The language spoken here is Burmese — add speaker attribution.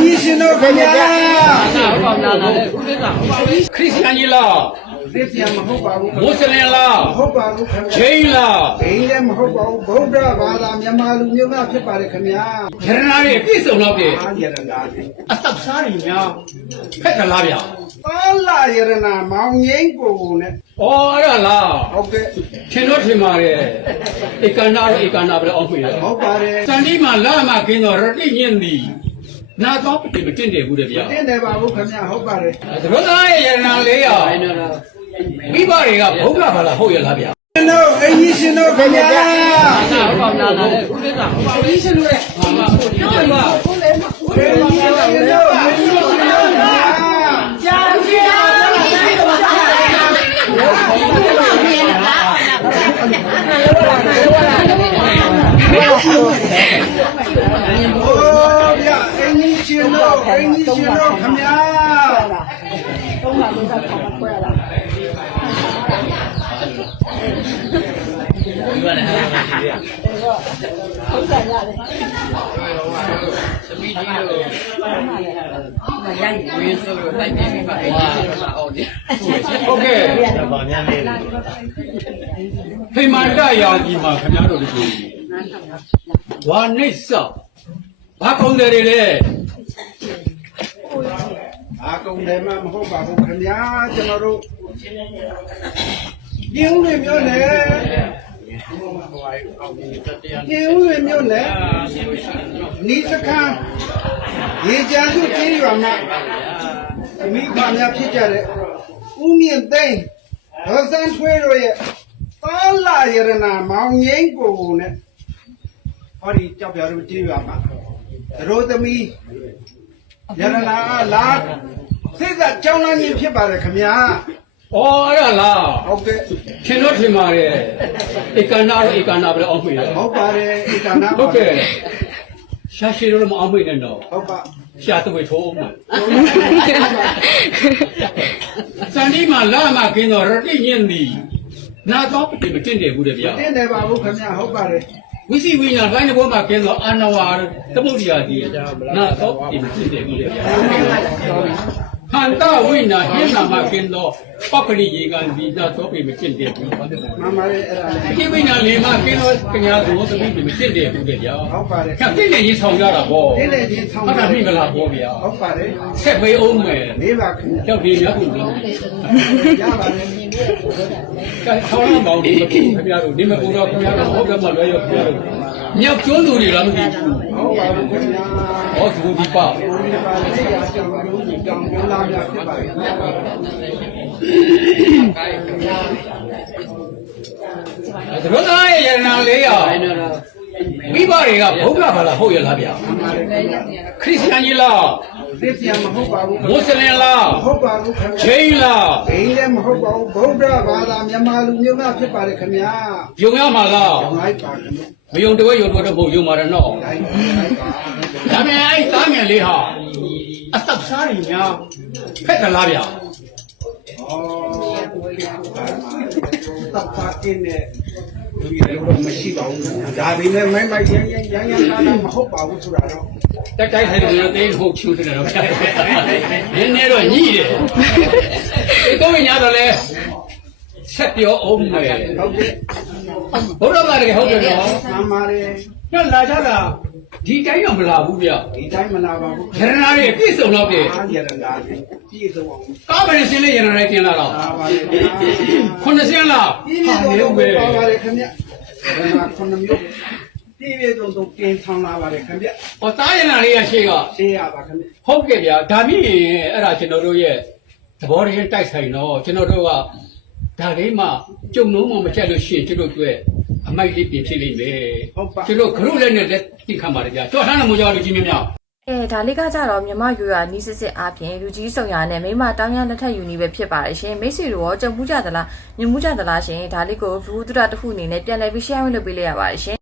Speaker 1: ကြီးရှင်တို့ခင်ဗျာ
Speaker 2: ဟုတ်ပါမလားလားဦးလေးကခရစ်ယာန်ကြီးလား
Speaker 1: သိစရာမဟုတ်ပါဘူး
Speaker 2: မွတ်စလင်လား
Speaker 1: မဟုတ်ပါဘူးခင်ဗျာ
Speaker 2: ဂျိန်းလား
Speaker 1: ဘိန်းလည်းမဟုတ်ပါဘူးဗုဒ္ဓဘာသာမြန်မာလူမျိုးသားဖြစ်ပါတယ်ခင်ဗျာ
Speaker 2: ရတနာတွေပြည့်စုံတော့တယ်
Speaker 1: အားရတနာလေး
Speaker 2: အသက်စားတွေများဖက်ကလားဗျာ
Speaker 1: ပါလာရတနာမောင်ငိမ့်ကိုနဲ့
Speaker 2: ဩအဲ့ဒါလား
Speaker 1: ဟုတ်ကဲ့
Speaker 2: ထင်တော့ထင်ပါတယ်ဧကန္နာရောဧကန္နာပဲအောင်ပြီလား
Speaker 1: ဟုတ်ပါတယ်
Speaker 2: စန္ဒီမှာလာမကင်းတော့ရတိညင်းသည် နာတော့ပြမတင်တယ်ဘူးတဲ့ဗျာ
Speaker 1: တင်းတယ်ပါဘူးခင်ဗျာဟုတ်ပါတယ်
Speaker 2: သဘောသားရဲ့ရတနာလေးရမိဘတွေကဘုရားဘာလားဟုတ်ရလားဗျာ
Speaker 1: ရှင်တို့အင်ကြီးရှင်တို့ခင်ဗျာ
Speaker 2: ဟုတ်ပါမလားလားဦးလေးကဟုတ်ပါရှင်လို့လေဟာမဟုတ်ဒီလိုပါ
Speaker 1: အင်ကြီးရှင်တို့အင်ကြီးရှင်တို့ခင်ဗျာโอ้ဗျအင်ကြီး ရှင်တို့အင်ကြီးရှင်တို့ခင်ဗျာ
Speaker 2: ဟုတ်ကဲ့ဖိမာတရာကြီးမှာခင်ဗျားတို့တို့ဝါနိစ္စဘာကုန်တယ်တွေလဲ
Speaker 1: အာကုန်တယ်မှမဟုတ်ပါဘူးခင်ဗျာကျွန်တော်တို့ပြင်းဦးတွေမျိုးနဲ့ပြင်းဦးတွေမျိုးနဲ့နီးစခန်းရေကြံစုကျေးရွာမှာအမိခါများဖြစ်ကြတဲ့ဦးမြင့်သိန်းဒေါ်စန်းထွေးတို့ရဲ့ပါလာရတနာမောင်ငိမ့်ကိုနဲ့ဟောဒီကြောက်ပြတို့ကျေးရွာမှာသရိုသမီး ရတနာလာစိတ်ကကြောင်းလန်းခြင်းဖြစ်ပါတယ်ခင်ဗျာ
Speaker 2: ဩအဲ့ဒါလား
Speaker 1: ဟုတ်ကဲ့
Speaker 2: ထင်တော့ထင်ပါတယ်ဧကန္နာရောဧကန္နာပဲအောင်ပြီလား
Speaker 1: ဟုတ်ပါတယ်ဧကနာ
Speaker 2: ဟုတ်ကဲ့ရှာရှိတော့မအောင်ပြီနဲ့တော့
Speaker 1: ဟုတ်ပါ
Speaker 2: ရှာတော့ဝေထိုးမှာစန္ဒီမှာလာမကင်းတော့ရတိညင်းသည်နာတော့ပြမတင်တယ်ဘူးတဲ့ဗျာ
Speaker 1: တင်းတယ်ပါဘူးခင်ဗျာဟုတ်ပါတယ်
Speaker 2: ဝိစီဝိညာဉ်တိုင်းတစ်ဘောမှာကင်းတော့အာနဝါသမုဒ္ဒရာကြီးနာတော့ပြမတင်တယ်ဘူးတဲ့ဗျာဟ န္တဝိညာဉ်ဟိနာမှာကင်းတော့ပပရိယေကံဒီနာတော့ပြမတင်တယ်ဘူး
Speaker 1: မှန်ပါတယ်အဲ့ဒါလည်း
Speaker 2: ဒီဝိညာဉ်လေးမှာကင်းတော့ကညာသူသမီးပြမတင်တယ်ဘူးတဲ့ဗျာ
Speaker 1: ဟုတ်ပါတယ်
Speaker 2: ခက်တဲ့ရေးဆောင်ရတာပေါ့
Speaker 1: တင်းတယ်ချင်းဆောင်း
Speaker 2: ဟုတ်တာမိမလားပေါ့ဗျာ
Speaker 1: ဟုတ်ပါတယ်
Speaker 2: ဆက်ပေးအောင်မယ်
Speaker 1: လေးပါခင်ဗျာ
Speaker 2: ကြောက်ဒီများဘူးလို့
Speaker 1: ရပါတယ်
Speaker 2: ကဲဆောင်းရမောင်းဒီခင်ဗျားတို့ဒီမကူတော့ခင်ဗျားတို့ဟုတ်ကဲ့မလွယ်ရောခင်ဗျားတို့မြောက်ကျွန်းသူတွေလားမသိဘူး
Speaker 1: ဟုတ်ပါဘူးခင်ဗျာ
Speaker 2: ဟောသူဒီပါ
Speaker 1: ဒီပါလေးရာကြောင့်လူကြီးတောင်ပြောလာများဖြစ်ပါတယ်
Speaker 2: သရောသားရဲ့ယရနာလေးရ မိဘတွေကဘုရားဘာလားဟုတ်ရလားဗျာ
Speaker 1: မှန်ပါတယ်ခင်ဗျာ
Speaker 2: ခရစ်ယာန်ကြီးလား
Speaker 1: သိစရာမဟုတ်ပါဘူး
Speaker 2: မွတ်စလင်လား
Speaker 1: မဟုတ်ပါဘူးခင်ဗျာ
Speaker 2: ဂျိန်းလား
Speaker 1: ဘိန်းလည်းမဟုတ်ပါဘူးဗုဒ္ဓဘာသာမြန်မာလူမျိုးသားဖြစ်ပါတယ်ခင်ဗျာ
Speaker 2: ယုံရမှာလား
Speaker 1: အောင်လိုက်ပါခင်ဗျာ
Speaker 2: မယုံတဝဲယုံတော့ဘုံယုံမှာတော့
Speaker 1: လိုက်ပါလိုက်ပါ
Speaker 2: ဒါပေမဲ့အဲ့သားငယ်လေးဟာအသက်စားတွေများဖက်ကလားဗျာ
Speaker 1: ဩတပ်ပါကင်းနဲ့လူရတော့ မရှိပါဘူးဒါပေမဲ့မိုင်းမိုက်ရမ်းရမ်းရမ်းရမ်းလာတာမဟုတ်ပါဘူးဆိုတာတော့
Speaker 2: တက်တိုက်ဆိုင်တယ်တေးဟုတ်ချူတယ်တော့ဗျာနည်းနည်းတော့ညှိတယ်ဒီတော့ညာတော့လဲဆက်ပြောအောင်မယ်
Speaker 1: ဟုတ်ကဲ့
Speaker 2: ဘုရားဘာလဲဟုတ်တယ်နော်
Speaker 1: မှန်ပါတယ်
Speaker 2: ညလာကြတာ ဒီတိုင်းတော့မလာဘူးဗျ
Speaker 1: ဒီတိုင်းမလာပါဘူး
Speaker 2: ရတနာတွေပြည့်စုံတော့တယ်
Speaker 1: အားရတနာလေးပြည့်စုံအောင်
Speaker 2: ကားမရစင်းလေးရတနာတွေတင်လာတော့
Speaker 1: ပါပါလေခင်ဗျာ
Speaker 2: ခုနှစ်စင်းလား
Speaker 1: ပြည့်ပြည့်စုံစုံပါပါလေခင်ဗျာဒါကခုနှစ်မျိုးပြည့်ပြည့်စုံစုံကင်းဆောင်လာပါလေခင်ဗျာ
Speaker 2: ဟောတားရနာလေးရရှိက
Speaker 1: ရှင်းရပါခင်ဗျာ
Speaker 2: ဟုတ်ကဲ့ဗျာဒါမြင့်အဲ့ဒါကျွန်တော်တို့ရဲ့သဘောတရားတိုက်ဆိုင်တော့ကျွန်တော်တို့ကဒါလေးမှကြုံလုံးမမချက်လို့ရှိရင်ကျွန်တော်တို့ အမိုက်လေးပြင်ဖြစ်လိမ့်မယ်
Speaker 1: ဟုတ်ပါ
Speaker 2: ကျွန်တော်ခရုလည်းနဲ့လက်သိခံပါတယ်ဗျာကြောက်ထားတဲ့မိုးကြောက်လူကြီးများများ
Speaker 3: အဲဒါလေးကကြတော့မြမယူရနီးစစ်စစ်အားဖြင့်လူကြီးဆောင်ရနဲ့မိမတောင်းရလက်ထက်ယူနေပဲဖြစ်ပါတယ်ရှင်မိတ်ဆွေတို့ရောကြုံမှုကြသလားညမှုကြသလားရှင်ဒါလေးကိုဗူဒ္ဓတခုအနေနဲ့ပြန်လည်ပြီး share လုပ်ပေးလိုက်ရပါတယ်ရှင်